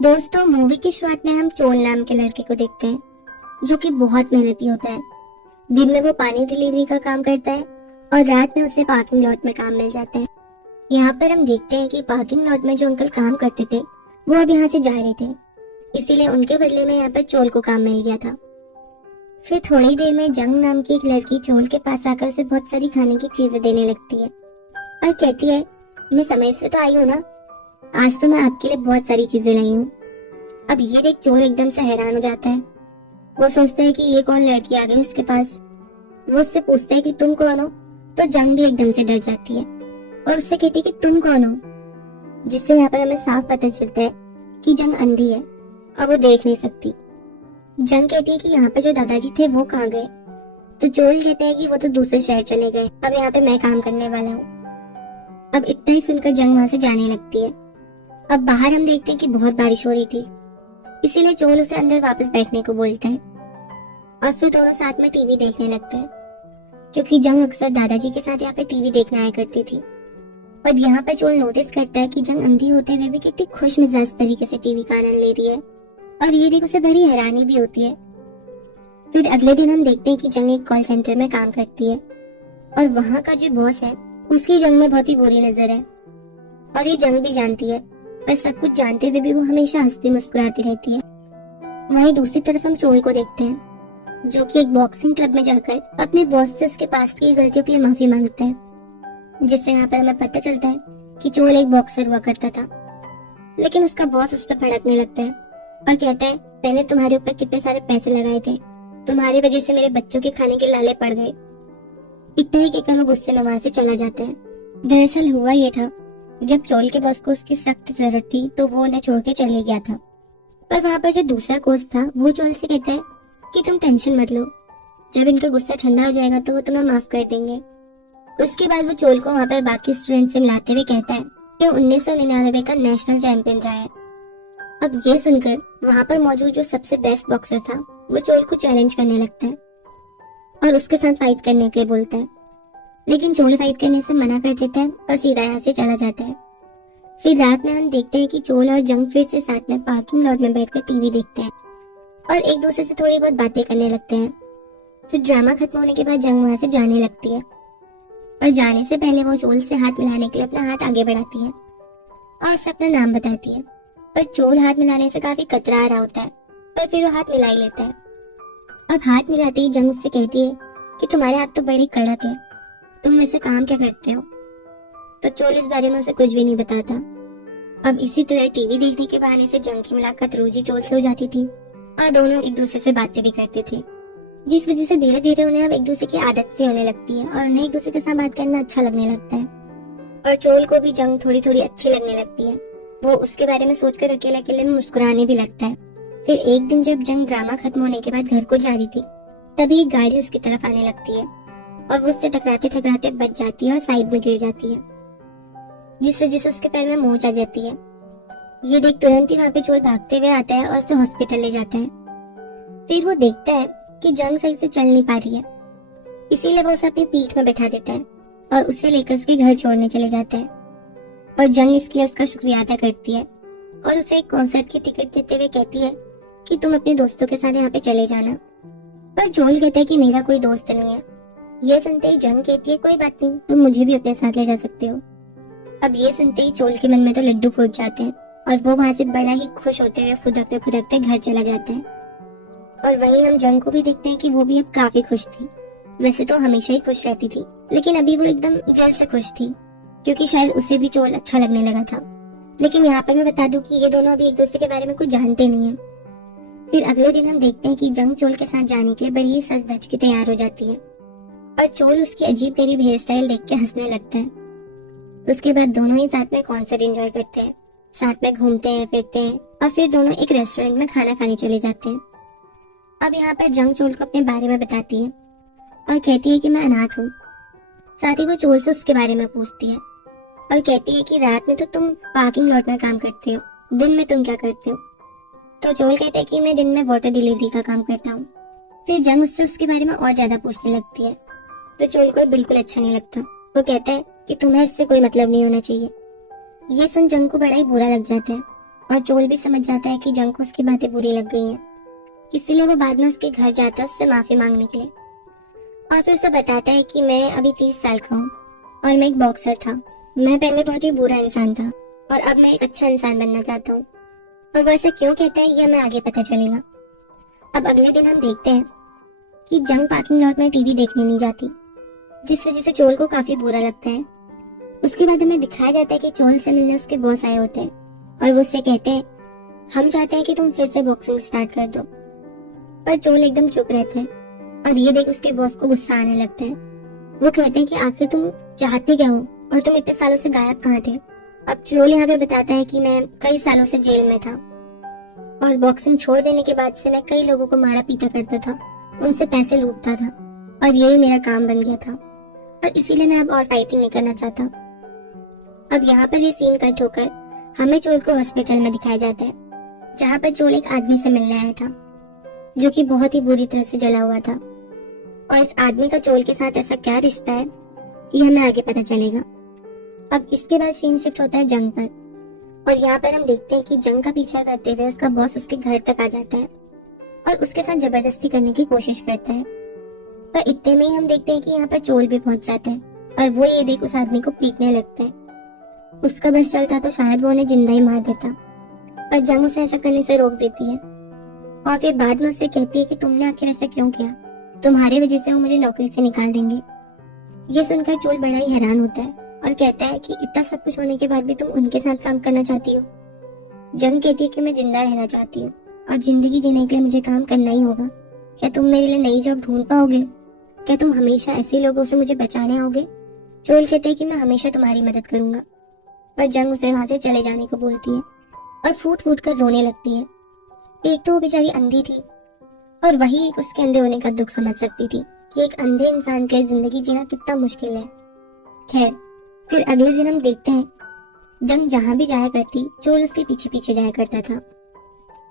दोस्तों, मूवी की शुरुआत में हम चोल नाम के लड़के को देखते हैं जो कि बहुत मेहनती होता है। दिन में वो पानी डिलीवरी का काम करता है और रात में उसे पार्किंग लॉट में काम मिल जाता है। यहाँ पर हम देखते हैं कि पार्किंग लॉट में जो अंकल काम करते थे वो अब यहाँ से जा रहे थे, इसीलिए उनके बदले में यहाँ पर चोल को काम मिल गया था। फिर थोड़ी देर में जंग नाम की एक लड़की चोल के पास आकर उसे बहुत सारी खाने की चीजें देने लगती है और कहती है, मैं समय से तो आई हूँ ना, आज तो मैं आपके लिए बहुत सारी चीजें लाई हूँ। अब ये देख चोर एकदम से हैरान हो जाता है। वो सोचता है कि ये कौन लड़की आ गई उसके पास। वो उससे पूछता है कि तुम कौन हो, तो जंग भी एकदम से डर जाती है और उससे कहती है कि तुम कौन हो, जिससे यहाँ पर हमें साफ पता चलता है कि जंग अंधी है और वो देख नहीं सकती। जंग कहती है कि यहाँ पे जो दादाजी थे वो कहाँ गए, तो चोल कहता है कि वो तो दूसरे शहर चले गए, अब यहाँ पे मैं काम करने वाला हूँ। अब इतना ही सुनकर जंग वहां से जाने लगती है। अब बाहर हम देखते हैं कि बहुत बारिश हो रही थी, इसीलिए चोल उसे अंदर वापस बैठने को बोलता है और फिर दोनों साथ में टीवी देखने लगते हैं, क्योंकि जंग अक्सर दादाजी के साथ यहाँ पे टीवी देखने आया करती थी। और यहाँ पर चोल नोटिस करता है कि जंग अंधी होते हुए भी कितनी खुश मिजाज तरीके से टीवी का आनंद ले रही है और ये देख उसे बड़ी हैरानी भी होती है। फिर अगले दिन हम देखते हैं कि जंग एक कॉल सेंटर में काम करती है और वहाँ का जो बॉस है उसकी जंग में बहुत ही बुरी नजर है और ये जंग भी जानती है, पर सब कुछ जानते हुए भी वो हमेशा हंसती मुस्कुराती रहती है। वहीं दूसरी तरफ हम चोल को देखते हैं जो कि एक बॉक्सिंग क्लब में जाकर अपने बॉस से उसके पास्ट की गलतियों के लिए माफी मांगता है, जिससे यहाँ पर हमें पता चलता है कि चोल एक बॉक्सर हुआ करता था। लेकिन उसका बॉस उस पर भड़कने लगता है और कहता है, मैंने तुम्हारे ऊपर कितने सारे पैसे लगाए थे, तुम्हारी वजह से मेरे बच्चों के खाने के लाले पड़ गए। इतना ही कहकर वो गुस्से में वहां से चला जाता है। दरअसल हुआ ये था, जब चोल के बॉस को उसकी सख्त जरूरत थी तो वो उन्हें छोड़ के चले गया था। पर वहाँ पर जो दूसरा कोच था वो चोल से कहता है कि तुम टेंशन मत लो, जब इनका गुस्सा ठंडा हो जाएगा तो वो तुम्हें माफ कर देंगे। उसके बाद वो चोल को वहाँ पर बाकी स्टूडेंट से मिलाते हुए कहता है कि 1999 का नेशनल चैंपियन रहा है। अब ये सुनकर वहाँ पर मौजूद जो सबसे बेस्ट बॉक्सर था वो चोल को चैलेंज करने लगता है और उसके साथ फाइट करने के लिए बोलता है, लेकिन चोल फाइट करने से मना कर देता है और सीधा यहाँ से चला जाता है। फिर रात में हम देखते हैं कि चोल और जंग फिर से साथ में पार्किंग लॉट में बैठकर टीवी देखते हैं और एक दूसरे से थोड़ी बहुत बातें करने लगते हैं। फिर ड्रामा खत्म होने के बाद जंग वहां से जाने लगती है और जाने से पहले वो चोल से हाथ मिलाने के लिए अपना हाथ आगे बढ़ाती है और उससे अपना नाम बताती है। पर चोल हाथ मिलाने से काफी कतरा रहा होता है, पर फिर वो हाथ मिला ही लेता है। अब हाथ मिलाते ही जंग उससे कहती है कि तुम्हारे हाथ तो बड़ी कड़क है, तुम वैसे काम क्या करते हो? तो चोल इस बारे में उसे कुछ भी नहीं बताता। अब इसी तरह टीवी देखने के बहाने से जंग की मुलाकात रोज ही चोल से हो जाती थी और दोनों एक दूसरे से बातें भी करते थे, जिस वजह से धीरे धीरे उन्हें अब एक दूसरे की आदत सी होने लगती है और उन्हें एक दूसरे के साथ बात करना अच्छा लगने लगता है। और चोल को भी जंग थोड़ी थोड़ी अच्छी लगने लगती है। वो उसके बारे में सोचकर अकेले अकेले में मुस्कुराने भी लगता है। फिर एक दिन जब जंग ड्रामा खत्म होने के बाद घर को जा रही थी, तभी एक गाड़ी उसकी तरफ आने लगती है और वो उससे टकराते टकराते बच जाती है और साइड में गिर जाती है, जिससे उसके पैर में मोच आ जाती है। ये देख तुरंत ही वहाँ पे चोल भागते हुए आता है और उसे हॉस्पिटल ले जाता है। फिर वो देखता है कि जंग सही से चल नहीं पा रही है, इसीलिए वो उसे अपनी पीठ में बैठा देता है और उसे लेकर उसके घर छोड़ने चले जाता है। और जंग इसके लिए उसका शुक्रिया अदा करती है और उसे एक कॉन्सर्ट की टिकट देते हुए कहती है कि तुम अपने दोस्तों के साथ यहाँ पे चले जाना। पर चोल कहता है कि मेरा कोई दोस्त नहीं है। ये सुनते ही जंग कहती है, कोई बात नहीं, तुम मुझे भी अपने साथ ले जा सकते हो। अब ये सुनते ही चोल के मन में तो लड्डू फूट जाते हैं और वो वहां से बड़ा ही खुश होते हुए फुदकते फुदकते घर चला जाता है। और वहीं हम जंग को भी देखते हैं कि वो भी अब काफी खुश थी। वैसे तो हमेशा ही खुश रहती थी, लेकिन अभी वो एकदम जल से खुश थी, क्योंकि शायद उसे भी चोल अच्छा लगने लगा था। लेकिन यहाँ पर मैं बता दूं कि ये दोनों अभी एक दूसरे के बारे में कुछ जानते नहीं है। फिर अगले दिन हम देखते हैं कि जंग चोल के साथ जाने के लिए बड़ी ही सज धज के तैयार हो जाती है और चोल उसकी अजीब गरीब हेयर स्टाइल देख के हंसने लगता है। उसके बाद दोनों ही साथ में कॉन्सर्ट एंजॉय करते हैं, साथ में घूमते हैं फिरते हैं और फिर दोनों एक रेस्टोरेंट में खाना खाने चले जाते हैं। अब यहाँ पर जंग चोल को अपने बारे में बताती है और कहती है कि मैं अनाथ हूँ। साथ ही वो चोल से उसके बारे में पूछती है और कहती है कि रात में तो तुम पार्किंग लॉट में काम करते हो, दिन में तुम क्या करते हो? तो चोल कहता है कि मैं दिन में वाटर डिलीवरी का काम करता हूँ। फिर जंग उससे उसके बारे में और ज्यादा पूछने लगती है, तो चोल को बिल्कुल अच्छा नहीं लगता। वो कहता है कि तुम्हें इससे कोई मतलब नहीं होना चाहिए। ये सुन जंग को बड़ा ही बुरा लग जाता है और चोल भी समझ जाता है कि जंग को उसकी बातें बुरी लग गई हैं, इसीलिए वो बाद में उसके घर जाता है उससे माफी मांगने के लिए। और फिर उसे बताता है कि मैं अभी 30 साल का हूँ और मैं एक बॉक्सर था। मैं पहले बहुत ही बुरा इंसान था और अब मैं एक अच्छा इंसान बनना चाहता हूँ। और वो ऐसा क्यों कहता है ये हमें आगे पता चलेगा। अब अगले दिन हम देखते हैं कि जंग पार्किंग लॉट में टीवी देखने नहीं जाती, जिस वजह से चोल को काफी बुरा लगता है। उसके बाद हमें दिखाया जाता है कि चोल से मिलने उसके बॉस आए होते हैं और वो उससे कहते हैं हम चाहते हैं कि तुम फिर से बॉक्सिंग स्टार्ट कर दो। पर चोल एकदम चुप रहते हैं और ये देख उसके बॉस को गुस्सा आने लगता है। वो कहते हैं कि आखिर तुम चाहते क्या हो और तुम इतने सालों से गायब कहाँ थे। अब चोल यहाँ पे बताता है कि मैं कई सालों से जेल में था और बॉक्सिंग छोड़ देने के बाद से मैं कई लोगों को मारा पीटा करता था, उनसे पैसे लूटता था और यही मेरा काम बन गया था और इसीलिए मैं अब और फाइटिंग नहीं करना चाहता। अब यहाँ पर ये सीन कट होकर हमें चोल को हॉस्पिटल में दिखाया जाता है, जहाँ पर चोल एक आदमी से मिलने आया था जो कि बहुत ही बुरी तरह से जला हुआ था। और इस आदमी का चोल के साथ ऐसा क्या रिश्ता है ये हमें आगे पता चलेगा। अब इसके बाद सीन शिफ्ट होता है जंग पर और यहाँ पर हम देखते हैं कि जंग का पीछा करते हुए उसका बॉस उसके घर तक आ जाता है और उसके साथ जबरदस्ती करने की कोशिश करता है। पर इतने में ही हम देखते हैं कि यहाँ पर चोल भी पहुंच जाता है और वो ये देख उस आदमी को पीटने लगता है। उसका बस चलता तो शायद वो उन्हें जिंदा ही मार देता, पर जंग उसे ऐसा करने से रोक देती है और फिर बाद में उससे कहती है कि तुमने आखिर ऐसा क्यों किया, तुम्हारी वजह से वो मुझे नौकरी से निकाल देंगे। ये सुनकर चोल बड़ा ही हैरान होता है और कहता है कि इतना सब कुछ होने के बाद भी तुम उनके साथ काम करना चाहती हो। जंग कहती है कि मैं जिंदा रहना चाहती हूँ और जिंदगी जीने के लिए मुझे काम करना ही होगा। क्या तुम मेरे लिए नई जॉब ढूंढ पाओगे? क्या तुम हमेशा ऐसे लोगों से मुझे बचाने आओगे? चोल कहते हैं कि मैं हमेशा तुम्हारी मदद करूंगा। पर जंग उसे वहां से चले जाने को बोलती है और फूट फूट कर रोने लगती है। एक तो वो बेचारी अंधी थी और वही एक उसके अंधे होने का दुख समझ सकती थी कि एक अंधे इंसान के लिए जिंदगी जीना कितना मुश्किल है। खैर, फिर अगले दिन हम देखते हैं जंग जहां भी जाया करती चोल उसके पीछे पीछे जाया करता था।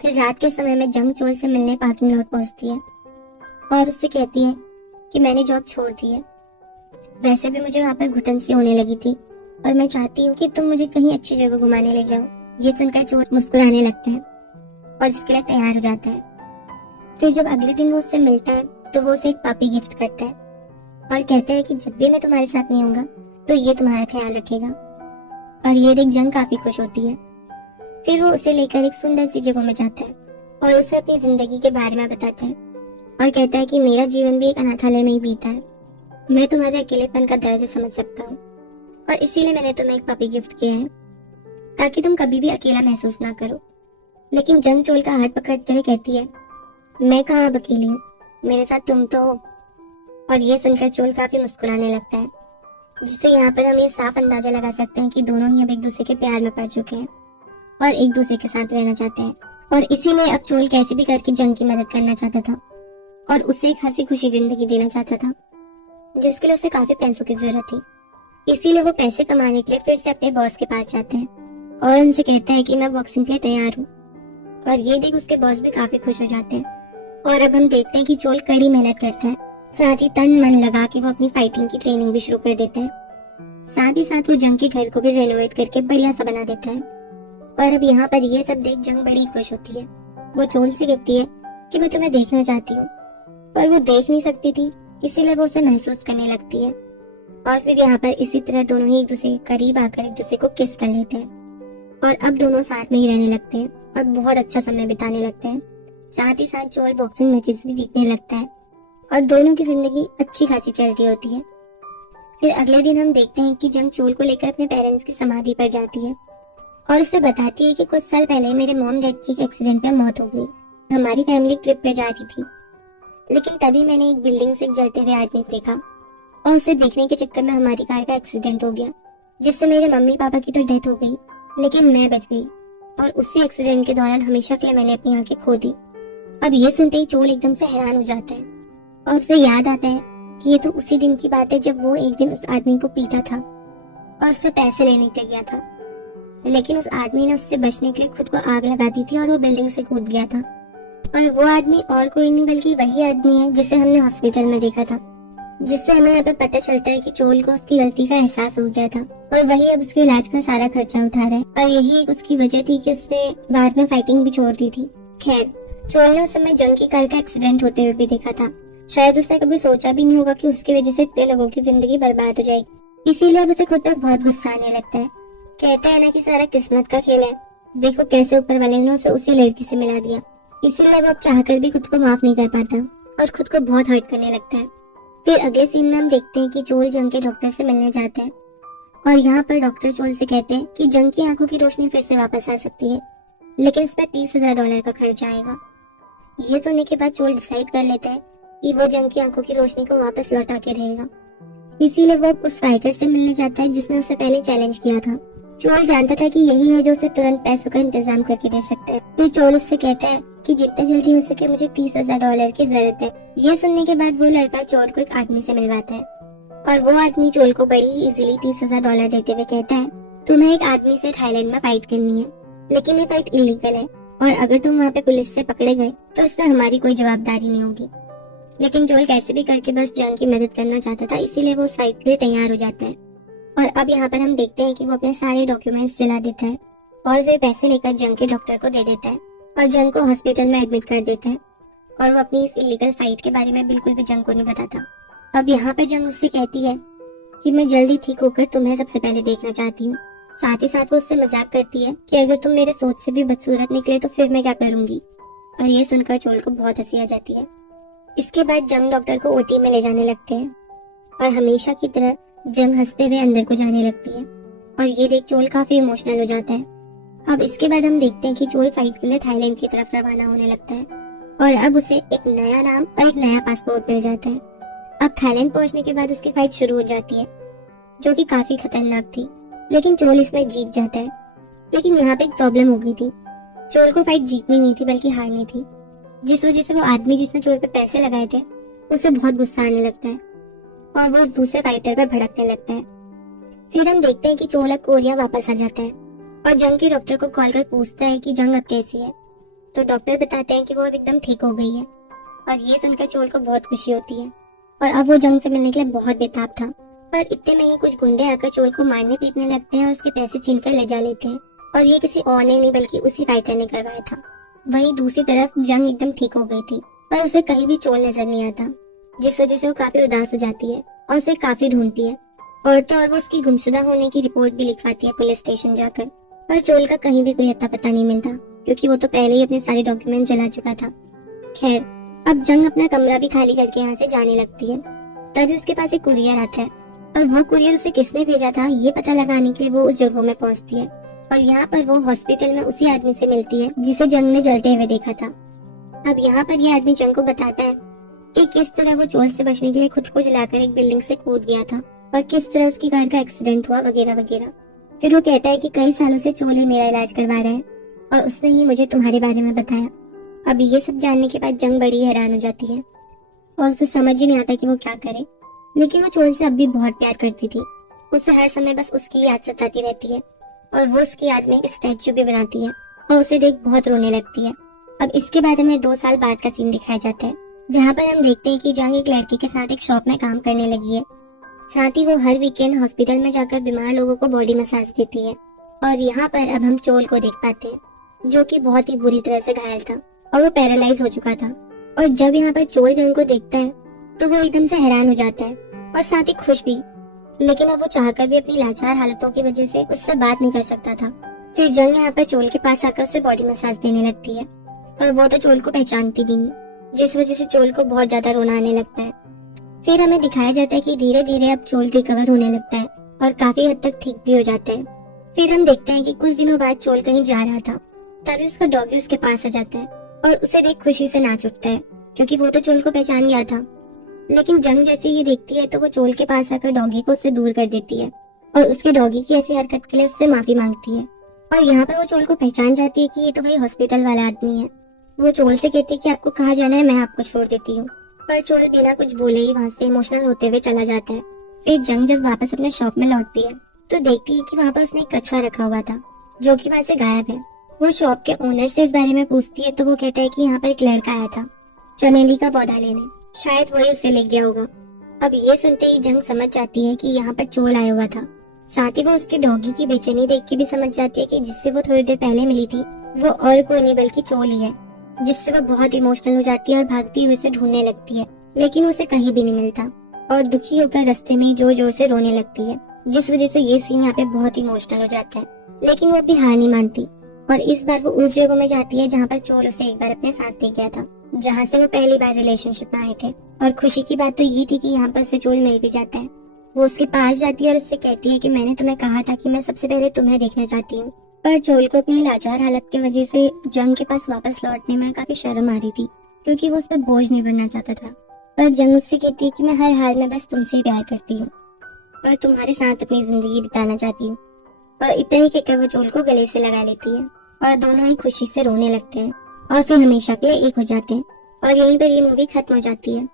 फिर रात के समय में जंग चोल से मिलने पार्किंग लॉट पहुंचती है और उससे कहती है कि मैंने जॉब छोड़ दी है। वैसे भी मुझे वहां पर घुटन सी होने लगी थी और मैं चाहती हूँ कि तुम मुझे कहीं अच्छी जगह घुमाने ले जाओ। ये सुनकर चोल मुस्कुराने लगता है और इसके लिए तैयार हो जाता है। फिर जब अगले दिन वो उससे मिलता है तो वो उसे एक पापी गिफ्ट करता है और कहता है कि जब भी मैं तुम्हारे साथ नहीं होऊंगा तो ये तुम्हारा ख्याल रखेगा। और ये देख जंग काफी खुश होती है। फिर वो उसे लेकर एक सुंदर सी जगह में जाता है और उसे अपनी जिंदगी के बारे में बताता है और कहता है कि मेरा जीवन भी एक अनाथालय में ही बीता है। मैं तुम्हारे अकेलेपन का दर्द समझ सकता हूँ और इसीलिए मैंने तुम्हें एक पपी गिफ्ट किया है ताकि तुम कभी भी अकेला महसूस ना करो। लेकिन जंग चोल का हाथ पकड़ते हुए कहती है मैं कहाँ अब अकेली हूँ, मेरे साथ तुम तो हो। और ये सुनकर चोल काफी मुस्कुराने लगता है, जिससे यहाँ पर हम ये साफ अंदाजा लगा सकते हैं कि दोनों ही अब एक दूसरे के प्यार में पड़ चुके हैं और एक दूसरे के साथ रहना चाहते हैं। और इसीलिए अब चोल कैसे भी करके जंग की मदद करना चाहता था और उसे एक हंसी खुशी जिंदगी देना चाहता था, जिसके लिए उसे काफी पैसों की जरूरत थी। इसीलिए वो पैसे कमाने के लिए फिर से अपने बॉस के पास जाते हैं और उनसे कहता है कि मैं बॉक्सिंग के लिए तैयार हूँ। और ये देख उसके बॉस भी काफी खुश हो जाते हैं। और अब हम देखते हैं कि चोल कड़ी मेहनत करता है, साथ ही तन मन लगा के वो अपनी फाइटिंग की ट्रेनिंग भी शुरू कर देता है। साथ ही साथ वो जंग के घर को भी रेनोवेट करके बढ़िया सा बना देता है। और अब यहाँ पर ये सब देख जंग बड़ी खुश होती है। वो चोल से कहती है कि मैं तुम्हें देखना चाहती हूँ, पर वो देख नहीं सकती थी, इसीलिए वो उसे महसूस करने लगती है। और फिर यहाँ पर इसी तरह दोनों ही एक दूसरे के करीब आकर एक दूसरे को किस कर लेते हैं और अब दोनों साथ में ही रहने लगते हैं और बहुत अच्छा समय बिताने लगते हैं। साथ ही साथ चोल बॉक्सिंग मैचेस भी जीतने लगता है और दोनों की जिंदगी अच्छी खासी चल रही होती है। फिर अगले दिन हम देखते हैं कि जंग चोल को लेकर अपने पेरेंट्स की समाधि पर जाती है और उसे बताती है कि कुछ साल पहले मेरे मॉम डैड की एक एक्सीडेंट में मौत हो गई। हमारी फैमिली ट्रिप पे जा रही थी, लेकिन तभी मैंने एक बिल्डिंग से एक जलते हुए आदमी को देखा और उसे देखने के चक्कर में हमारी कार का एक्सीडेंट हो गया, जिससे मेरे मम्मी पापा की तो डेथ हो गई, लेकिन मैं बच गई। और उसी एक्सीडेंट के दौरान हमेशा के लिए मैंने अपनी आंखें खो दी। अब ये सुनते ही चोल एकदम से हैरान हो जाता है और उसे याद आता है कि ये तो उसी दिन की बात है जब वो एक दिन उस आदमी को पीटा था और उससे पैसे लेने के गया था, लेकिन उस आदमी ने उससे बचने के लिए खुद को आग लगा दी थी और वो बिल्डिंग से कूद गया था। और वो आदमी और कोई नहीं बल्कि वही आदमी है जिसे हमने हॉस्पिटल में देखा था। जिससे हमें यहाँ पे पता चलता है कि चोल को उसकी गलती का एहसास हो गया था और वही अब उसके इलाज का सारा खर्चा उठा रहा है। और यही एक उसकी वजह थी कि उसने बाद में फाइटिंग भी छोड़ दी थी। खैर, चोल ने उस समय जंग की कार का एक्सीडेंट होते हुए भी देखा था। शायद उसने कभी सोचा भी नहीं होगा कि उसकी वजह से इतने लोगों की जिंदगी बर्बाद हो जाएगी। इसीलिए अब उसे खुद पर बहुत गुस्सा आने लगता है। कहता है ना कि सारा किस्मत का खेल है, देखो कैसे ऊपर वाले ने उसे उसी लड़की से मिला दिया। इसीलिए वो अब चाहकर भी खुद को माफ नहीं कर पाता और खुद को बहुत हर्ट करने लगता है। फिर अगले सीन में हम देखते हैं कि चोल जंग के डॉक्टर से मिलने जाता है और यहाँ पर डॉक्टर चोल से कहते हैं कि जंग की आंखों की रोशनी फिर से वापस आ सकती है, लेकिन इस पर $30,000 का खर्च आएगा। ये सुनने के बाद चोल डिसाइड कर लेता है कि वो जंग की आंखों की रोशनी को वापस लौटा के रहेगा। इसीलिए वो उस फाइटर से मिलने जाता है जिसने उसे पहले चैलेंज किया था। चोल जानता था कि यही है जो उसे तुरंत पैसों का इंतजाम करके दे सकता है। फिर चोल उससे कहता है कि जितना जल्दी हो सके मुझे $30,000 की जरूरत है। ये सुनने के बाद वो लड़का चोल को एक आदमी से मिलवाता है और वो आदमी चोल को बड़ी ही इजीली $30,000 देते हुए कहता है, तुम्हें एक आदमी से थाईलैंड में फाइट करनी है, लेकिन ये फाइट इलीगल है और अगर तुम वहाँ पे पुलिस से पकड़े गए तो इसमें हमारी कोई जवाबदारी नहीं होगी। लेकिन चोल कैसे भी करके बस जंग की मदद करना चाहता था, इसीलिए वो उस फाइट के लिए तैयार हो जाता है। और अब यहाँ पर हम देखते हैं कि वो अपने सारे डॉक्यूमेंट्स जला देता है और फिर पैसे लेकर जंग के डॉक्टर को दे देता है और जंग को हॉस्पिटल में एडमिट कर देता है। और वो अपनी इस इलीगल फाइट के बारे में बिल्कुल भी जंग को नहीं बताता। अब यहाँ पर जंग उससे कहती है कि मैं जल्दी ठीक होकर तुम्हें सबसे पहले देखना चाहती हूँ। साथ ही साथ वो उससे मजाक करती है कि अगर तुम मेरे सोच से भी बदसूरत निकले तो फिर मैं क्या करूंगी। और ये सुनकर चोल को बहुत हंसी आ जाती है। इसके बाद जंग डॉक्टर को ओटी में ले जाने लगते हैं और हमेशा की तरह जंग हंसते हुए अंदर को जाने लगती है और ये देख चोल काफी इमोशनल हो जाता है। अब इसके बाद हम देखते हैं कि चोल फाइट के लिए थाईलैंड की तरफ रवाना होने लगता है और अब उसे एक नया नाम और एक नया पासपोर्ट मिल जाता है। अब थाईलैंड पहुंचने के बाद उसकी फाइट शुरू हो जाती है जो कि काफी खतरनाक थी, लेकिन चोल इसमें जीत जाता है। लेकिन यहाँ पे एक प्रॉब्लम हो गई थी, चोल को फाइट जीतनी नहीं थी बल्कि हारनी थी, जिस वजह से वो आदमी जिसने चोल पे पैसे लगाए थे उसे बहुत गुस्सा आने लगता है और वो उस दूसरे फाइटर पे भड़कने लगता है। फिर हम देखते हैं कि चोल अब कोरिया वापस आ जाता है और जंग के डॉक्टर को कॉल कर पूछता है कि जंग अब कैसी है। तो डॉक्टर बताते हैं कि वो अब एकदम ठीक हो गई है और ये सुनकर चोल को बहुत खुशी होती है और अब वो जंग से मिलने के लिए बहुत बेताब था। पर इतने में ही कुछ गुंडे आकर चोल को मारने पीटने लगते हैं और उसके पैसे छीन कर ले जा लेते हैं और ये किसी और ने नहीं बल्कि उसी फाइटर ने करवाया था। वहीं दूसरी तरफ जंग एकदम ठीक हो गई थी पर उसे कहीं भी चोल नजर नहीं आता, जिस वजह से वो काफी उदास हो जाती है और उसे काफी ढूंढती है और तो और वो उसकी गुमशुदा होने की रिपोर्ट भी लिखवाती है पुलिस स्टेशन जाकर। पर चोल का कहीं भी कोई अता पता नहीं मिलता क्योंकि वो तो पहले ही अपने सारे डॉक्यूमेंट जला चुका था। खैर, अब जंग अपना कमरा भी खाली करके यहाँ से जाने लगती है। तभी उसके पास एक कुरियर आता है और वो कुरियर उसे किसने भेजा था ये पता लगाने के लिए वो उस जगह में पहुंचती है और यहाँ पर वो हॉस्पिटल में उसी आदमी से मिलती है जिसे जंग ने जलते हुए देखा था। अब यहाँ पर यह आदमी जंग को बताता है कि किस तरह वो चोल से बचने के लिए खुद को जलाकर एक बिल्डिंग से कूद गया था और किस तरह उसकी कार का एक्सीडेंट हुआ वगैरह वगैरह। फिर वो कहता है कि कई सालों से चोल ही मेरा इलाज करवा रहा है और उसने ही मुझे तुम्हारे बारे में बताया। अब ये सब जानने के बाद जंग बड़ी हैरान हो जाती है और उसे समझ ही नहीं आता कि वो क्या करे। लेकिन वो चोल से अब भी बहुत प्यार करती थी, उसे हर समय बस उसकी याद सताती रहती है और वो उसकी याद में एक स्टैचू भी बनाती है और उसे देख बहुत रोने लगती है। अब इसके बाद हमें 2 साल बाद का सीन दिखाया जाता है जहाँ पर हम देखते हैं कि जंग एक लड़की के साथ एक शॉप में काम करने लगी है। साथ ही वो हर वीकेंड हॉस्पिटल में जाकर बीमार लोगों को बॉडी मसाज देती है। और यहाँ पर अब हम चोल को देख पाते हैं जो कि बहुत ही बुरी तरह से घायल था और वो पैरालाइज हो चुका था। और जब यहाँ पर चोल जंग को देखता है तो वो एकदम से हैरान हो जाता है और साथ ही खुश भी, लेकिन अब वो चाहकर भी अपनी लाचार हालतों की वजह से उससे बात नहीं कर सकता था। फिर जंग यहाँ पर चोल के पास आकर उसे बॉडी मसाज देने लगती है और वो तो चोल को पहचानती भी नहीं, जिस वजह से चोल को बहुत ज्यादा रोना आने लगता है। फिर हमें दिखाया जाता है कि धीरे धीरे अब चोल रिकवर होने लगता है और काफी हद तक ठीक भी हो जाता है। फिर हम देखते हैं कि कुछ दिनों बाद चोल कहीं जा रहा था, तभी उसका डॉगी उसके पास आ जाता है और उसे देख खुशी से नाच उठता है क्योंकि वो तो चोल को पहचान गया था। लेकिन जंग जैसे ही देखती है तो वो चोल के पास आकर डॉगी को उससे दूर कर देती है और उसके डॉगी की ऐसी हरकत के लिए उससे माफी मांगती है। और यहाँ पर वो चोल को पहचान जाती है कि ये तो वही हॉस्पिटल वाला आदमी है। वो चोल से कहती है कि आपको कहाँ जाना है, मैं आपको छोड़ देती हूँ। पर चोल बिना कुछ बोले ही वहाँ से इमोशनल होते हुए चला जाता है। फिर जंग जब वापस अपने शॉप में लौटती है तो देखती है कि वहाँ पर उसने एक कछुआ रखा हुआ था जो कि वहाँ से गायब है। वो शॉप के ओनर से इस बारे में पूछती है तो वो कहता है कि यहाँ पर एक लड़का आया था चमेली का पौधा लेने, शायद वही उसे ले गया होगा। अब ये सुनते ही जंग समझ जाती है कि यहाँ पर चोल आया हुआ था। साथ ही वो उसके डॉगी की बेचैनी देख के भी समझ जाती है कि जिससे वो थोड़ी देर पहले मिली थी वो और कोई नहीं बल्कि चोल ही है, जिससे वो बहुत इमोशनल हो जाती है और भागती हुई उसे ढूंढने लगती है, लेकिन उसे कहीं भी नहीं मिलता और दुखी होकर रास्ते में जोर जोर से रोने लगती है, जिस वजह से ये सीन यहाँ पे बहुत इमोशनल हो जाता है। लेकिन वो अपनी हार नहीं मानती और इस बार वो उस जगह में जाती है जहाँ पर चोल उसे एक बार अपने साथ ले गया था, जहाँ से वो पहली बार रिलेशनशिप में आए थे। और खुशी की बात तो ये थी कि यहाँ पर उसे चोल मिल भी जाता है। वो उसके पास जाती है और उससे कहती है कि मैंने तुम्हें कहा था कि मैं सबसे पहले तुम्हें देखना चाहती हूँ। पर चोल को अपनी लाचार हालत की वजह से जंग के पास वापस लौटने में काफी शर्म आ रही थी, क्योंकि वो उस पर बोझ नहीं बनना चाहता था। पर जंग उससे कहती है कि मैं हर हाल में बस तुमसे ही प्यार करती हूँ और तुम्हारे साथ अपनी जिंदगी बिताना चाहती हूँ। और इतना ही कहकर वो चोल को गले से लगा लेती है और दोनों ही खुशी से रोने लगते हैं और फिर हमेशा के लिए एक हो जाते हैं। और यहीं पर ये मूवी खत्म हो जाती है।